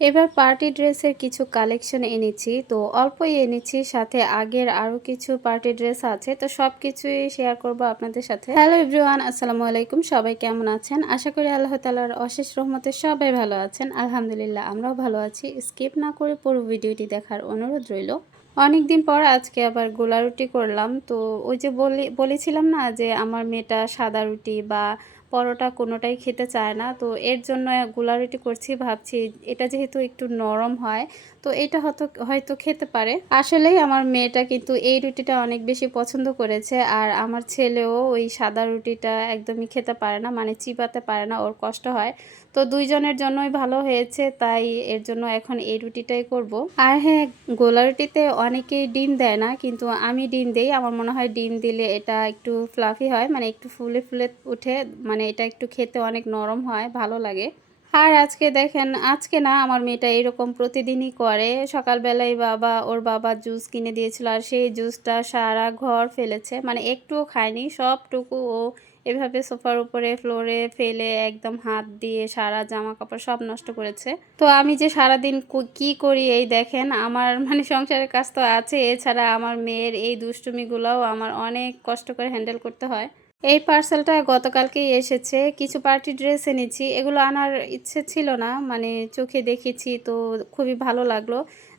এবার পার্টি ড্রেসের কিছু কালেকশন এনেছি। তো অল্পই এনেছি, সাথে আগের আরও কিছু পার্টি ড্রেস আছে। তো সব কিছুই শেয়ার করব আপনাদের সাথে। হ্যালো এভরিওয়ান আসসালামু আলাইকুম। সবাই কেমন আছেন? আশা করি আল্লাহ তালার অশেষ রহমতে সবাই ভালো আছেন। আলহামদুলিল্লাহ, আমরাও ভালো আছি। স্কিপ না করে পুরো ভিডিওটি দেখার অনুরোধ রইল। অনেক দিন পর আজকে আবার গোলা রুটি করলাম। তো ওই যে বলি, বলেছিলাম না যে আমার মেয়েটা সাদা রুটি বা পরোটা কোনোটাই খেতে চায় না। তো এর জন্য গুলারিটি রুটি করছি, ভাবছি এটা যেহেতু একটু নরম হয়, তো এটা হয়তো হয়তো খেতে পারে। আসলেই আমার মেয়েটা কিন্তু এই রুটিটা অনেক বেশি পছন্দ করেছে, আর আমার ছেলেও ওই সাদা রুটিটা একদমই খেতে পারে না মানে চিপাতে পারে না, ওর কষ্ট হয়। তো দুইজনের জন্যই ভালো হয়েছে, তাই এর জন্য এখন এই রুটিটাই করব। আর হ্যাঁ গোলা রুটিতে অনেকেই ডিম দেয় না, কিন্তু আমি ডিম দেই। আমার মনে হয় ডিম দিলে এটা একটু ফ্লাফি হয় মানে একটু ফুলে ফুলে উঠে মানে এটা একটু খেতে অনেক নরম হয়, ভালো লাগে। আর আজকে দেখেন, আজকে না আমার মেয়েটা এরকম প্রতিদিনই করে। সকালবেলায় বাবা, ওর বাবা জুস কিনে দিয়েছিল, আর সেই জুসটা সারা ঘর ফেলেছে। মানে একটুও খায়নি, সবটুকু ও এভাবে সোফার উপরে, ফ্লোরে ফেলে একদম হাত দিয়ে সারা জামা কাপড় সব নষ্ট করেছে। তো আমি যে সারাদিন কি করি এই দেখেন, আমার মানে সংসারের কাজ তো আছে। এছাড়া আমার মেয়ের এই দুষ্টুমিগুলোও আমার অনেক কষ্ট করে হ্যান্ডেল করতে হয়। এই পার্সেলটা গতকালকেই এসেছে। কিছু পার্টি ড্রেস এনেছি। এগুলো আনার ইচ্ছে ছিল না মানে চোখে দেখেছি তো খুবই ভালো লাগল।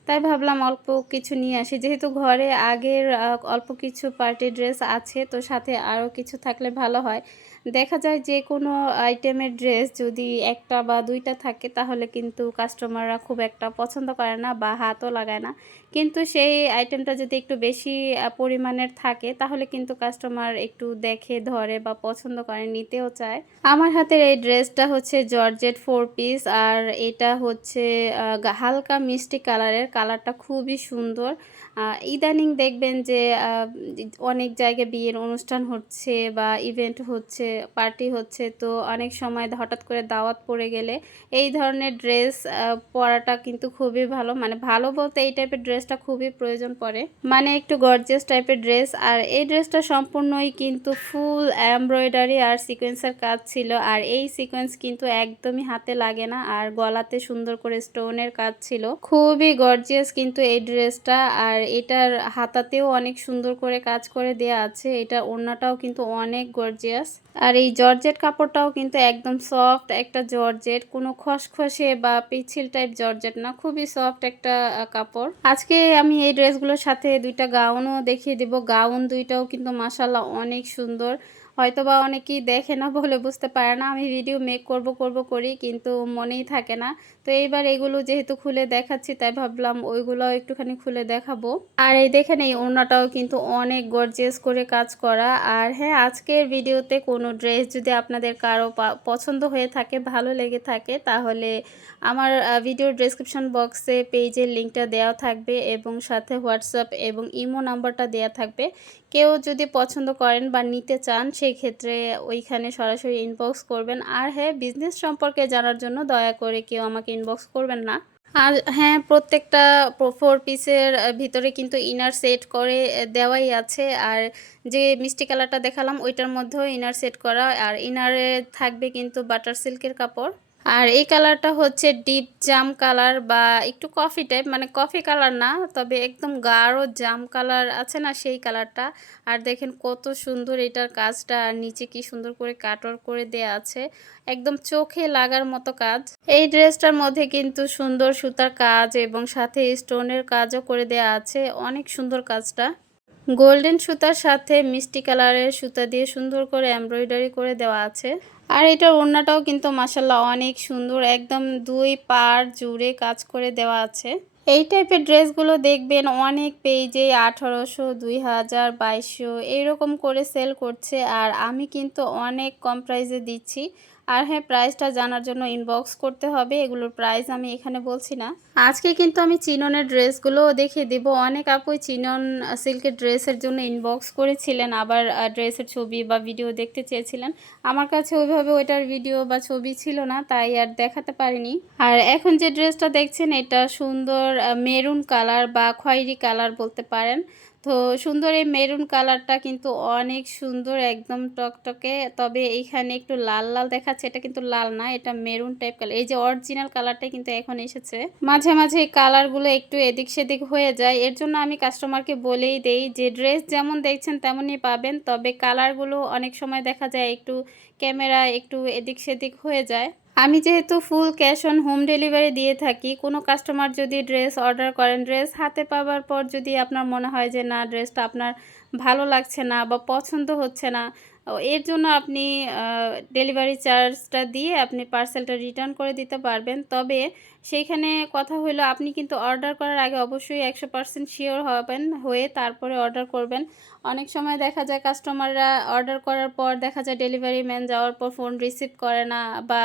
তাই ভাবলাম অল্প কিছু নিয়ে আসি। যেহেতু ঘরে আগের অল্প কিছু পার্টি ড্রেস আছে, তো সাথে আরও কিছু থাকলে ভালো হয়। দেখা যায় যে কোনো আইটেমের ড্রেস যদি একটা বা দুইটা থাকে, তাহলে কিন্তু কাস্টমাররা খুব একটা পছন্দ করে না বা হাতও লাগায় না। কিন্তু সেই আইটেমটা যদি একটু বেশি পরিমাণের থাকে, তাহলে কিন্তু কাস্টমার একটু দেখে, ধরে বা পছন্দ করে, নিতেও চায়। আমার হাতের এই ড্রেসটা হচ্ছে জর্জেট ফোর পিস আর এটা হচ্ছে হালকা মিষ্টি কালারের কালারটা খুবই সুন্দর। ইদানিং দেখবেন যে অনেক জায়গায় বিয়ের অনুষ্ঠান হচ্ছে বা ইভেন্ট হচ্ছে পার্টি হচ্ছে, তো অনেক সময় হঠাৎ করে দাওয়াত পড়ে গেলে এই ধরনের ড্রেস পরাটা কিন্তু খুবই ভালো। মানে ভালো বলতে এই টাইপের ড্রেসটা খুবই প্রয়োজন পড়ে। মানে একটু গর্জিয়াস টাইপের ড্রেস আর এই ড্রেসটা সম্পূর্ণই কিন্তু ফুল এমব্রয়ডারি আর সিকোয়েন্সের কাজ ছিল। আর এই সিকোয়েন্স কিন্তু একদমই হাতে লাগে না। আর গলাতে সুন্দর করে স্টোনের কাজ ছিল। খুবই গর্জিয়াস কিন্তু এই ড্রেসটা আর এটার হাতাতেও অনেক সুন্দর করে কাজ করে দেয়া আছে। এটা ওড়নাটাও কিন্তু অনেক গর্জিয়াস আর এই জর্জেট কাপড়টাও কিন্তু একদম সফট একটা জর্জেট, কোনো খসখসে বা পিছিল টাইপ জর্জেট না, খুবই সফট একটা কাপড়। আজকে আমি এই ড্রেসগুলোর সাথে দুইটা গাউনও দেখিয়ে দেব। গাউন দুইটাও কিন্তু মাসাল্লাহ অনেক সুন্দর। হয়তো বা অনেকেই দেখে না বলে বুঝতে পারে না। আমি ভিডিও মেক করব করব, করি কিন্তু মনেই থাকে না। তো এইবার এগুলো যেহেতু খুলে দেখাচ্ছি, তাই ভাবলাম ওইগুলোও একটুখানি খুলে দেখাবো। আর এই দেখেন, এই ওড়নাটাও কিন্তু অনেক গর্জিয়াস করে কাজ করা। আর হ্যাঁ আজকের ভিডিওতে কোনো ড্রেস যদি আপনাদের কারও পছন্দ হয়ে থাকে, ভালো লেগে থাকে, তাহলে আমার ভিডিও ডেসক্রিপশন বক্সে পেজের লিঙ্কটা দেওয়া থাকবে এবং সাথে হোয়াটসঅ্যাপ এবং ইমো নাম্বারটা দেওয়া থাকবে। কেউ যদি পছন্দ করেন বা নিতে চান সেই ক্ষেত্রে ওইখানে সরাসরি ইনবক্স করবেন। আর হ্যাঁ বিজনেস সম্পর্কে জানার জন্য দয়া করে কেউ আমাকে ইনবক্স করবেন না। আর হ্যাঁ প্রত্যেকটা ফোর পিসের ভিতরে কিন্তু ইনার সেট করে দেওয়াই আছে। আর যে মিষ্টি কালারটা দেখালাম, ওইটার মধ্যেও ইনার সেট করা। আর ইনারে থাকবে কিন্তু বাটার সিল্কের কাপড়। আর এই কালারটা হচ্ছে ডিপ জাম কালার বা একটু কফি টাইপ মানে কফি কালার না, তবে একদম গাঢ় জাম কালার আছে না সেই কালারটা। আর দেখেন কত সুন্দর এটার কাজটা, আর নিচে কি সুন্দর করে কাটর করে দেয়া আছে। একদম চোখে লাগার মতো কাজ। এই ড্রেসটার মধ্যে কিন্তু সুন্দর সুতার কাজ এবং সাথে স্টোনের কাজও করে দেয়া আছে। অনেক সুন্দর কাজটা। গোল্ডেন সুতার সাথে মিষ্টি কালারের সুতা দিয়ে সুন্দর করে এমব্রয়ডারি করে দেওয়া আছে। আর এটার ওড়নাটাও কিন্তু মাসাল্লাহ অনেক সুন্দর, একদম দুই পার জুড়ে কাজ করে দেওয়া আছে। এই টাইপের ড্রেসগুলো দেখবেন অনেক পেজে আঠারোশো, দুই হাজার, বাইশশো এইরকম করে সেল করছে। আর আমি কিন্তু অনেক কম প্রাইসে দিচ্ছি। আর হ্যাঁ প্রাইসটা জানার জন্য ইনবক্স করতে হবে, এগুলোর প্রাইস আমি এখানে বলছি না। আজকে কিন্তু আমি চিননের ড্রেসগুলো দেখিয়ে দেব। অনেক আপুই চিনন সিল্কের ড্রেসের জন্য ইনবক্স করেছিলেন, আবার ড্রেসের ছবি বা ভিডিও দেখতে চেয়েছিলেন। আমার কাছে ওইভাবে ওইটার ভিডিও বা ছবি ছিল না, তাই আর দেখাতে পারিনি। আর এখন যে ড্রেসটা দেখছেন, এটা সুন্দর মেরুন কালার বা খয়েরি কালার বলতে পারেন। তো সুন্দর এই মেরুন কালারটা কিন্তু অনেক সুন্দর, একদম টকটকে। তবে এইখানে একটু লাল লাল দেখাচ্ছে, এটা কিন্তু লাল না, এটা মেরুন টাইপ কালার এই যে অরিজিনাল কালারটা কিন্তু এখন এসেছে। মাঝে মাঝে এই কালারগুলো একটু এদিক সেদিক হয়ে যায়। এর জন্য আমি কাস্টমারকে বলেই দেই যে ড্রেস যেমন দেখছেন তেমনই পাবেন, তবে কালারগুলো অনেক সময় দেখা যায় একটু ক্যামেরা একটু এদিক সেদিক হয়ে যায়। আমি যেহেতু full cash on home delivery দিয়ে থাকি, কোনো কাস্টমার যদি ড্রেস অর্ডার করেন, ড্রেস হাতে পাওয়ার পর যদি আপনার মনে হয় যে না, ড্রেসটা আপনার ভালো লাগছে না বা পছন্দ হচ্ছে না এর জন্য আপনি ডেলিভারি চার্জটা দিয়ে আপনি পার্সেলটা রিটার্ন করে দিতে পারবেন। তবে সেইখানে কথা হলো আপনি কিন্তু অর্ডার করার আগে অবশ্যই একশো পার্সেন্ট শিওর হবেন, হয়ে তারপরে অর্ডার করবেন। অনেক সময় দেখা যায় কাস্টমাররা অর্ডার করার পর দেখা যায় ডেলিভারি ম্যান যাওয়ার পর ফোন রিসিভ করে না বা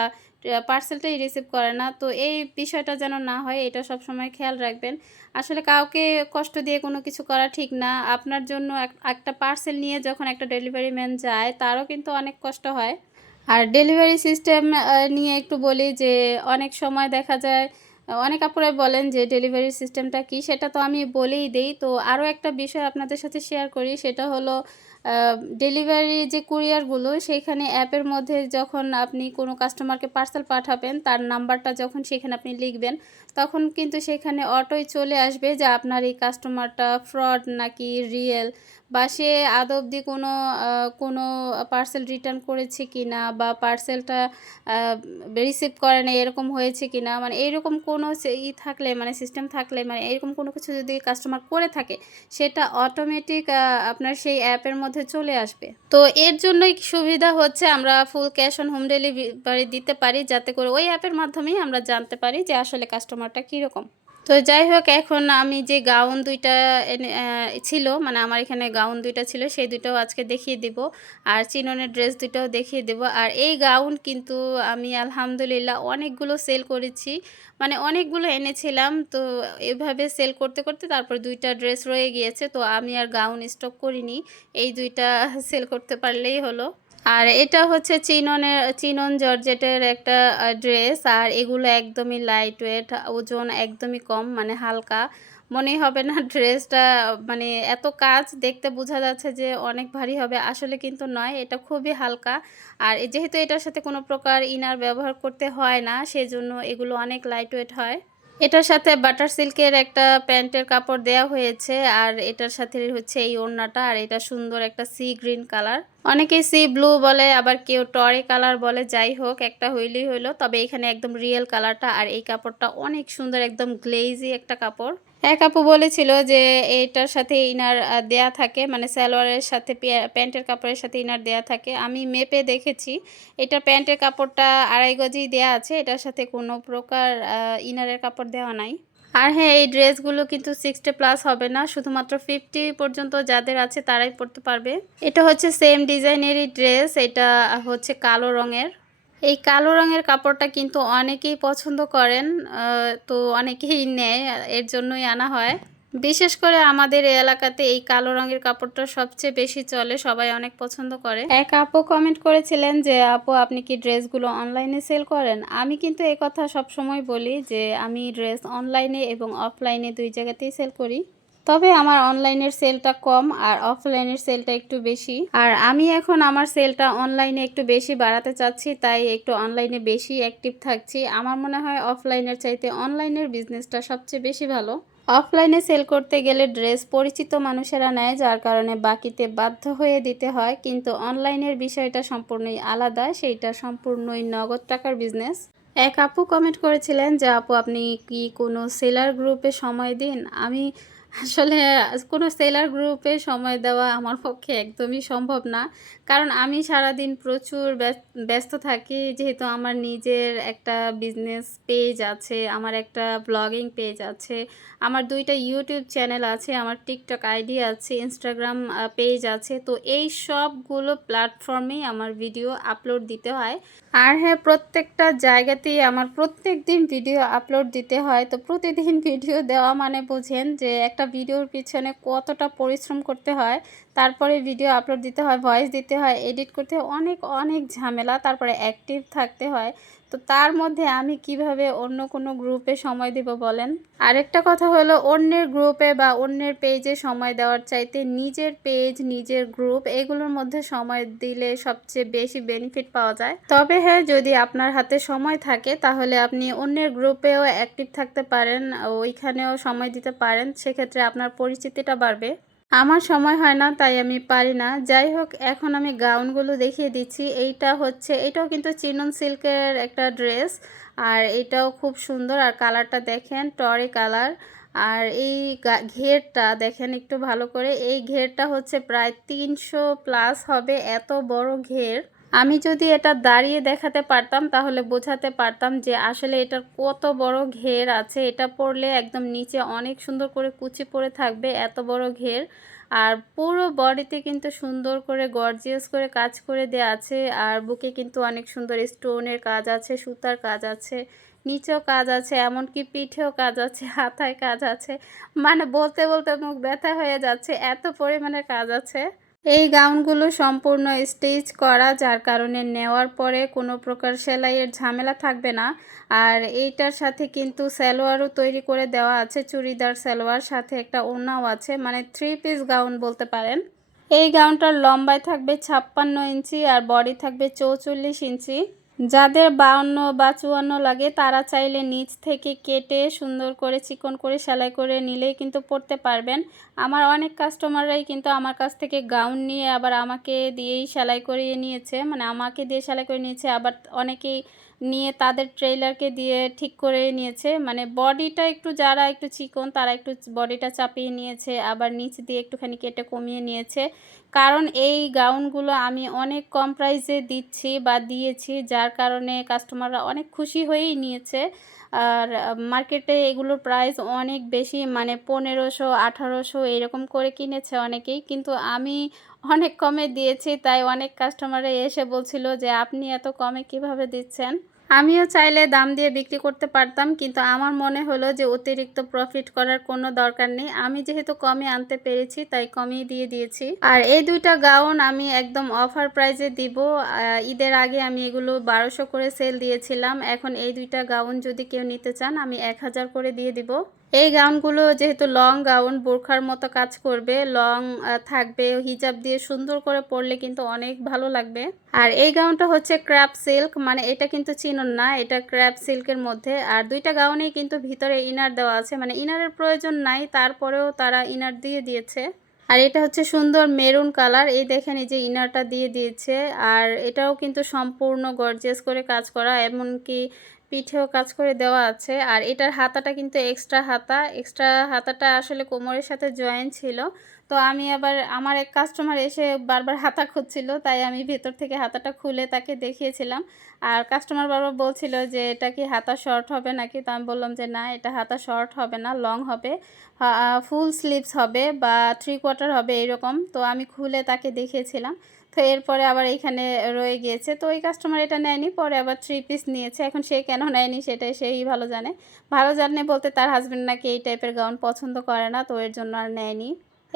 পার্সেলটাই রিসিভ করে না। তো এই বিষয়টা যেন না হয়, এটা সব সময় খেয়াল রাখবেন। আসলে কাউকে কষ্ট দিয়ে কোনো কিছু করা ঠিক না। আপনার জন্য একটা পার্সেল নিয়ে যখন একটা ডেলিভারি ম্যান যায়, তারও কিন্তু অনেক কষ্ট হয়। আর ডেলিভারি সিস্টেম নিয়ে একটু বলি যে, অনেক সময় দেখা যায়, অনেক আপুরাই বলেন যে ডেলিভারি সিস্টেমটা কি? সেটা তো আমি বলেই দেই। তো আরও একটা বিষয় আপনাদের সাথে শেয়ার করি, সেটা হলো ডেলিভারি যে কুরিয়ারগুলো সেইখানে অ্যাপের মধ্যে যখন আপনি কোনো কাস্টমারকে পার্সেল পাঠাবেন, তার নাম্বারটা যখন সেখানে আপনি লিখবেন তখন কিন্তু সেখানে অটোই চলে আসবে যে আপনার এই কাস্টমারটা ফ্রড নাকি রিয়েল বা সে আদৌ অবধি কোনো কোনো পার্সেল রিটার্ন করেছে কি না বা পার্সেলটা রিসিভ করে না এরকম হয়েছে কি না মানে এইরকম কোনো ই থাকলে মানে সিস্টেম থাকলে মানে এরকম কোনো কিছু যদি কাস্টমার করে থাকে, সেটা অটোমেটিক আপনার সেই অ্যাপের মধ্যে চলে আসবে। তো এর জন্যই সুবিধা হচ্ছে আমরা full cash on home delivery দিতে পারি, যাতে করে ওই অ্যাপের মাধ্যমেই আমরা জানতে পারি যে আসলে কাস্টমারটা কীরকম? তো যাই হোক, এখন আমি যে গাউন দুইটা ছিল মানে আমার এখানে গাউন দুইটা ছিল, সেই দুইটাও আজকে দেখিয়ে দিব। আর চিননের ড্রেস দুইটাও দেখিয়ে দেব। আর এই গাউন কিন্তু আমি আলহামদুলিল্লাহ অনেকগুলো সেল করেছি মানে অনেকগুলো এনেছিলাম। তো এভাবে সেল করতে করতে তারপর দুইটা ড্রেস রয়ে গিয়েছে। তো আমি আর গাউন স্টক করিনি। এই দুইটা সেল করতে পারলেই হলো। আর এটা হচ্ছে চিননের, চিনন জর্জেটের একটা ড্রেস আর এগুলো একদমই লাইট ওয়েট ওজন একদমই কম মানে হালকা। মনেই হবে না ড্রেসটা মানে এত কাজ দেখতে বোঝা যাচ্ছে যে অনেক ভারী হবে, আসলে কিন্তু নয়, এটা খুবই হালকা। আর যেহেতু এটার সাথে কোনো প্রকার ইনার ব্যবহার করতে হয় না, সেজন্য এগুলো অনেক লাইট ওয়েট হয়। এটার সাথে বাটার সিল্কের একটা প্যান্টের কাপড় দেয়া হয়েছে, আর এটার সাথে হচ্ছে এই ওড়নাটা, আর এটা সুন্দর একটা সি গ্রিন কালার অনেকেই সি ব্লু বলে, আবার কেউ টরে কালার বলে, যাই হোক, একটা হইলেই হইল। তবে এখানে একদম রিয়েল কালারটা আর এই কাপড়টা অনেক সুন্দর, একদম গ্লেজি একটা কাপড়। এক আপু বলেছিল যে এটার সাথে ইনার দেয়া থাকে মানে সালোয়ারের সাথে প্যান্টের কাপড়ের সাথে ইনার দেয়া থাকে। আমি মেপে দেখেছি, এটা প্যান্টের কাপড়টা আড়াই গজি দেয়া আছে, এটার সাথে কোনো প্রকার ইনারের কাপড় দেওয়া নাই। আর হ্যাঁ এই ড্রেসগুলো কিন্তু সিক্সটি প্লাস হবে না, শুধুমাত্র ফিফটি পর্যন্ত যাদের আছে তারাই পরতে পারবে। এটা হচ্ছে সেম ডিজাইনেরই ড্রেস, এটা হচ্ছে কালো রঙের। এই কালো রঙের কাপড়টা কিন্তু অনেকেই পছন্দ করেন তো অনেকেই নেয়, এর জন্যই আনা হয়। বিশেষ করে আমাদের এলাকাতে এই কালো রঙের কাপড়টা সবচেয়ে বেশি চলে, সবাই অনেক পছন্দ করে। এক আপু কমেন্ট করেছিলেন যে, আপু, আপনি কি ড্রেসগুলো অনলাইনে সেল করেন? আমি কিন্তু এই কথা সবসময় বলি যে, আমি ড্রেস অনলাইনে এবং অফলাইনে দুই জায়গাতেই সেল করি। তবে আমার অনলাইনের সেলটা কম আর অফলাইনের সেলটা একটু বেশি। আর আমি এখন আমার সেলটা অনলাইনে একটু বেশি বাড়াতে চাচ্ছি, তাই একটু অনলাইনে বেশি অ্যাক্টিভ থাকছি। আমার মনে হয় অফলাইনের চাইতে অনলাইনের বিজনেসটা সবচেয়ে বেশি ভালো। অফলাইনে সেল করতে গেলে ড্রেস পরিচিত মানুষেরা নেয়, যার কারণে বাকিতে বাধ্য হয়ে দিতে হয়। কিন্তু অনলাইনের বিষয়টা সম্পূর্ণই আলাদা, সেইটা সম্পূর্ণই নগদ টাকার বিজনেস এক আপু কমেন্ট করেছিলেন যে, আপু, আপনি কি কোনো সেলার গ্রুপে সময় দিন? আমি আসলে কোনো সেলার গ্রুপে সময় দেওয়া আমার পক্ষে একদমই সম্ভব না। কারণ আমি সারাদিন প্রচুর ব্যস্ত থাকি, যেহেতু আমার নিজের একটা বিজনেস পেজ আছে, আমার একটা ব্লগিং পেজ আছে, আমার দুইটা ইউটিউব চ্যানেল আছে, আমার টিকটক আইডি আছে ইনস্টাগ্রাম পেজ আছে, তো এই সবগুলো প্ল্যাটফর্মেই আমার ভিডিও আপলোড দিতে হয়। আর হ্যাঁ প্রত্যেকটা জায়গাতেই আমার প্রত্যেক দিন ভিডিও আপলোড দিতে হয়, তো প্রতিদিন ভিডিও দেওয়া মানে বোঝেন যে একটা ভিডিওর পিছনে কতটা পরিশ্রম করতে হয় তারপরে ভিডিও আপলোড দিতে হয় ভয়েস দিতে হয় এডিট করতে অনেক অনেক ঝামেলা, তারপরে অ্যাক্টিভ থাকতে হয়। তো তার মধ্যে আমি কীভাবে অন্য কোনো গ্রুপে সময় দেব বলেন? আরেকটা কথা হলো, অন্যের গ্রুপে বা অন্যের পেজে সময় দেওয়ার চাইতে নিজের পেজ নিজের গ্রুপ এগুলোর মধ্যে সময় দিলে সবচেয়ে বেশি বেনিফিট পাওয়া যায়। তবে হ্যাঁ যদি আপনার হাতে সময় থাকে, তাহলে আপনি অন্যের গ্রুপেও অ্যাক্টিভ থাকতে পারেন, ওইখানেও সময় দিতে পারেন, সেক্ষেত্রে আপনার পরিচিতিটা বাড়বে। আমার সময় হয় না, তাই আমি পারি না। যাই হোক, এখন আমি গাউনগুলো দেখিয়ে দিচ্ছি। এইটা হচ্ছে, এটাও কিন্তু চিনন সিল্কের একটা ড্রেস। আর এটাও খুব সুন্দর। আর কালারটা দেখেন, টরে কালার। আর এই ঘেরটা দেখেন একটু ভালো করে। এই ঘেরটা হচ্ছে প্রায় তিনশো প্লাস হবে, এত বড় ঘের। আমি যদি এটা দাঁড়িয়ে দেখাতে পারতাম, তাহলে বোঝাতে পারতাম যে আসলে এটার কত বড় ঘের আছে। এটা পরলে একদম নিচে অনেক সুন্দর করে কুচি পরে থাকবে এত বড় ঘের। আর পুরো বডিতে কিন্তু সুন্দর করে গর্জিয়াস করে কাজ করে দেওয়া আছে। আর বুকে কিন্তু অনেক সুন্দর স্টোনের কাজ আছে, সুতার কাজ আছে, নিচেও কাজ আছে, এমনকি পিঠেও কাজ আছে, হাতায় কাজ আছে। মানে বলতে বলতে মুখ ব্যথা হয়ে যাচ্ছে, এত পরিমাণে কাজ আছে। এই গাউনগুলো সম্পূর্ণ স্টিচ করা, যার কারণে নেওয়ার পরে কোনো প্রকার সেলাইয়ের ঝামেলা থাকবে না। আর এইটার সাথে কিন্তু সালোয়ারও তৈরি করে দেওয়া আছে, চুড়িদার সালোয়ার, সাথে একটা ওনাও আছে মানে থ্রি পিস গাউন বলতে পারেন। এই গাউনটার লম্বায় থাকবে ছাপ্পান্ন ইঞ্চি আর বডি থাকবে চৌচল্লিশ ইঞ্চি। যাদের বাউন্ন বা চুয়ান্ন লাগে, তারা চাইলে নিচ থেকে কেটে সুন্দর করে চিকন করে সেলাই করে নিলেই কিন্তু পরতে পারবেন। আমার অনেক কাস্টমাররাই কিন্তু আমার কাছ থেকে গাউন নিয়ে আবার আমাকে দিয়েই সেলাই করিয়ে নিয়েছে। মানে আমাকে দিয়ে সেলাই করে নিয়েছে, আবার অনেকেই নিয়ে তাদের ট্রেলারকে দিয়ে ঠিক করে নিয়েছে। মানে বডিটা একটু যারা একটু চিকন, তারা একটু বডিটা চাপিয়ে নিয়েছে, আবার নিচ দিয়ে একটুখানি কেটে কমিয়ে নিয়েছে। কারণ এই গাউনগুলো আমি অনেক কম প্রাইসে দিচ্ছি বা দিয়েছি, যার কারণে কাস্টমাররা অনেক খুশি হয়েই নিয়েছে। আর মার্কেটে এগুলোর প্রাইস অনেক বেশি মানে পনেরোশো, আঠারোশো এরকম করে কিনেছে অনেকেই। কিন্তু আমি অনেক কমে দিয়েছি, তাই অনেক কাস্টমারে এসে বলছিল যে, আপনি এত কমে কীভাবে দিচ্ছেন? আমিও চাইলে দাম দিয়ে বিক্রি করতে পারতাম, কিন্তু আমার মনে হলো যে অতিরিক্ত প্রফিট করার কোনো দরকার নেই। আমি যেহেতু কমে আনতে পেরেছি, তাই কমই দিয়ে দিয়েছি। আর এই দুইটা গাউন আমি একদম অফার প্রাইজে দিব। ঈদের আগে আমি এগুলো বারোশো করে সেল দিয়েছিলাম। এখন এই দুইটা গাউন যদি কেউ নিতে চান, আমি এক হাজার করে দিয়ে দিব। এই গাউনগুলো যেহেতু লং গাউন, বোরখার মতো কাজ করবে, লং থাকবে, হিজাব দিয়ে সুন্দর করে পরলে কিন্তু অনেক ভালো লাগবে। আর এই গাউনটা হচ্ছে ক্র্যাপ সিল্ক মানে এটা কিন্তু চিনন না, এটা ক্র্যাপ সিল্কের মধ্যে। আর দুইটা গাউনেই কিন্তু ভিতরে ইনার দেওয়া আছে মানে ইনারের প্রয়োজন নাই, তারপরেও তারা ইনার দিয়ে দিয়েছে। আর এটা হচ্ছে সুন্দর মেরুন কালার, এই দেখেন এই যে ইনারটা দিয়ে দিয়েছে। আর এটাও কিন্তু সম্পূর্ণ গর্জিয়াস করে কাজ করা, এমনকি পিঠেও কাজ করে দেওয়া আছে। আর এটার হাতাটা কিন্তু এক্সট্রা হাতা। এক্সট্রা হাতাটা আসলে কোমরের সাথে জয়েন ছিল। তো আমি আবার আমার এক কাস্টমার এসে বারবার হাতা খুঁজছিল, তাই আমি ভেতর থেকে হাতাটা খুলে তাকে দেখিয়েছিলাম। আর কাস্টমার বাবা বলছিল যে, এটা কি হাতা শর্ট হবে নাকি? তো আমি বললাম যে, না, এটা হাতা শর্ট হবে না লং হবে। ফুল স্লিভস হবে বা থ্রি কোয়ার্টার হবে এরকম। তো আমি খুলে তাকে দেখিয়েছিলাম। তো এরপরে আবার এইখানে রয়ে গিয়েছে। তো ওই কাস্টমার এটা নেয়নি, পরে আবার থ্রি পিস নিয়েছে। এখন সে কেন নেয়নি সেটাই সেই ভালো জানে। ভালো জানে বলতে তার হাজব্যান্ড নাকি এই টাইপের গাউন পছন্দ করে না, তো এর জন্য আর নেয়নি।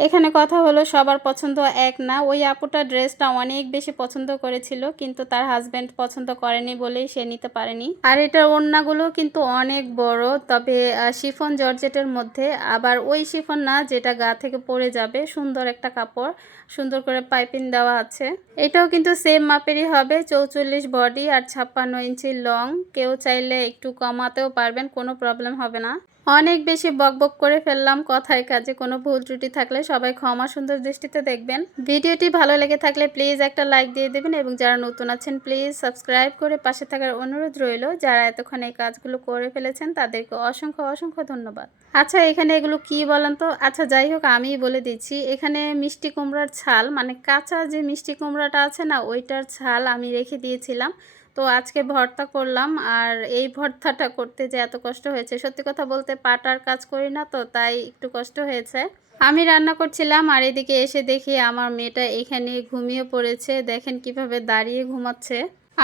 এখানে কথা হলো, সবার পছন্দ এক না। ওই আপুটা ড্রেসটা অনেক বেশি পছন্দ করেছিল, কিন্তু তার হাজব্যান্ড পছন্দ করেনি বলেই সে নিতে পারেনি। আর এটার ওড়নাগুলো কিন্তু অনেক বড়, তবে শিফন জর্জেটের মধ্যে। আবার ওই শিফন না, যেটা গা থেকে পড়ে যাবে, সুন্দর একটা কাপড়, সুন্দর করে পাইপিং দেওয়া আছে। এটাও কিন্তু সেম মাপেরই হবে, চৌচল্লিশ বডি আর ছাপ্পান্ন ইঞ্চি লং কেউ চাইলে একটু কমাতেও পারবেন, কোনো প্রবলেম হবে না। অনেক বেশি বকবক করে ফেললাম কথায় কাজে। কোনো ভুল ত্রুটি থাকলে সবাই ক্ষমা সুন্দর দৃষ্টিতে দেখবেন। ভিডিওটি ভালো লেগে থাকলে প্লিজ একটা লাইক দিয়ে দেবেন এবং যারা নতুন আছেন, প্লিজ সাবস্ক্রাইব করে পাশে থাকার অনুরোধ রইল। যারা এতক্ষণ এই কাজগুলো করে ফেলেছেন, তাদেরকে অসংখ্য অসংখ্য ধন্যবাদ। আচ্ছা এখানে এগুলো কি বলেন তো? আচ্ছা যাই হোক আমি বলে দিচ্ছি। এখানে মিষ্টি কুমড়ার ছাল মানে কাঁচা যে মিষ্টি কুমড়াটা আছে না, ওইটার ছাল আমি রেখে দিয়েছিলাম। তো আজকে ভর্তা করলাম আর এই ভর্তাটা করতে যে এত কষ্ট হয়েছে, সত্যি কথা বলতে পাটার কাজ করি না তো, তাই একটু কষ্ট হয়েছে। আমি রান্না করছিলাম আর এদিকে এসে দেখি আমার মেয়েটা এখানে ঘুমিয়ে পড়েছে, দেখেন কীভাবে দাঁড়িয়ে ঘুমাচ্ছে।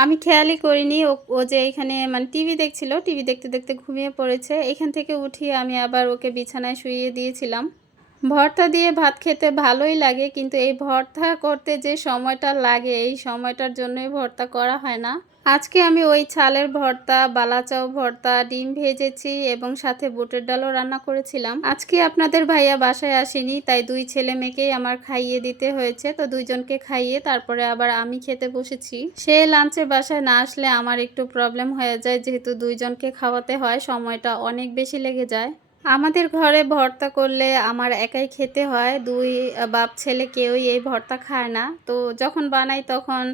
আমি খেয়ালই করিনি, ও যে এখানে মানে টিভি দেখছিল, টিভি দেখতে দেখতে ঘুমিয়ে পড়েছে। এখান থেকে উঠিয়ে আমি আবার ওকে বিছানায় শুইয়ে দিয়েছিলাম। ভর্তা দিয়ে ভাত খেতে ভালোই লাগে, কিন্তু এই ভর্তা করতে যে সময়টা লাগে, এই সময়টার জন্যই ভর্তা করা হয় না। আজকে আমি ওই ছালের ভর্তা, বালাচাও ভর্তা, ডিম ভেজেছি এবং সাথে বুটের ডালও রান্না করেছিলাম। আজকে আপনাদের ভাইয়া বাসায় আসেনি, তাই দুই ছেলে মেয়েকেই আমার খাইয়ে দিতে হয়েছে। তো দুইজনকে খাইয়ে তারপরে আবার আমি খেতে বসেছি। সে লাঞ্চে বাসায় না আসলে আমার একটু প্রবলেম হয়ে যায়, যেহেতু দুইজনকে খাওয়াতে হয়, সময়টা অনেক বেশি লেগে যায়। আমাদের ঘরে ভর্তা করলে আমার একাই খেতে হয়, দুই বাপ ছেলে কেউই এই ভর্তা খায় না। তো যখন বানাই তখন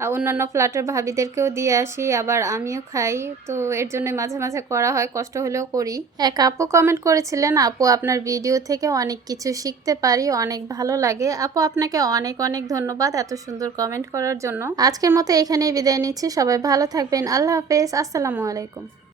অন্যান্য ফ্ল্যাটের ভাবিদেরকেও দিয়ে আসি, আবার আমিও খাই। তো এর জন্য মাঝে মাঝে করা হয়, কষ্ট হলেও করি। এক আপু কমেন্ট করেছিলেন, আপু, আপনার ভিডিও থেকে অনেক কিছু শিখতে পারি, অনেক ভালো লাগে। আপু, আপনাকে অনেক অনেক ধন্যবাদ এত সুন্দর কমেন্ট করার জন্য। আজকের মতো এখানেই বিদায় নিচ্ছি। সবাই ভালো থাকবেন। আল্লাহ হাফেজ। আসসালামু আলাইকুম।